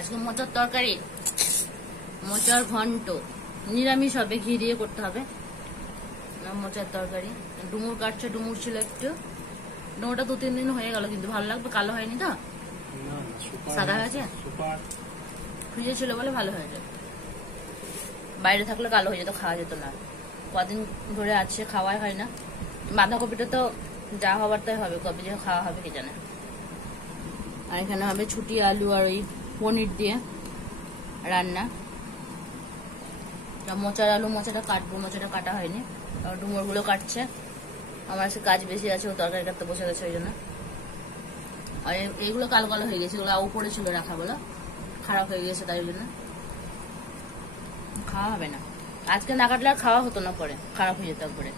আজকে মোচার তরকারি, মোচার ঘন্ট, নিরামিষ হবে, ঘি দিয়ে করতে হবে। মোচার তরকারি, ডুমুর কাটছে, ডুমুর ছিল একটু, ডুমুরটা 2-3 দিন হয়ে গেল, কিন্তু ভালো লাগবে, কালো হয়নি তো, সাদা হয়েছে, ফ্রিজে ছিল বলে ভালো হয়েছে। বাইরে থাকলে কালো হয়ে যেত, খাওয়া যেত না। কদিন ধরে আছে, খাওয়াই হয় না। বাঁধাকপিটা তো যা হবার তাই হবে, কবে যে খাওয়া হবে কি জানে। আর এখানে হবে ছুটি আলু আর ওই পনির দিয়ে রান্না। মোচার আলু, মোচাটা কাটবো, মোচাটা কাটা হয়নি, আর ডুমুর গুলো কাটছে। আমার সে কাজ বেশি আছে, ও তরকারি কাটতে বসে গেছে ওই জন্য। আর এইগুলো কালো কালো হয়ে গেছে, এগুলো উপরে ছিল রাখা, বলো খারাপ হয়ে গেছে, তাই জন্য খাওয়া হবে না। আজকে না কাটলে আর খাওয়া হতো না, পরে খারাপ হয়ে যেত পরে।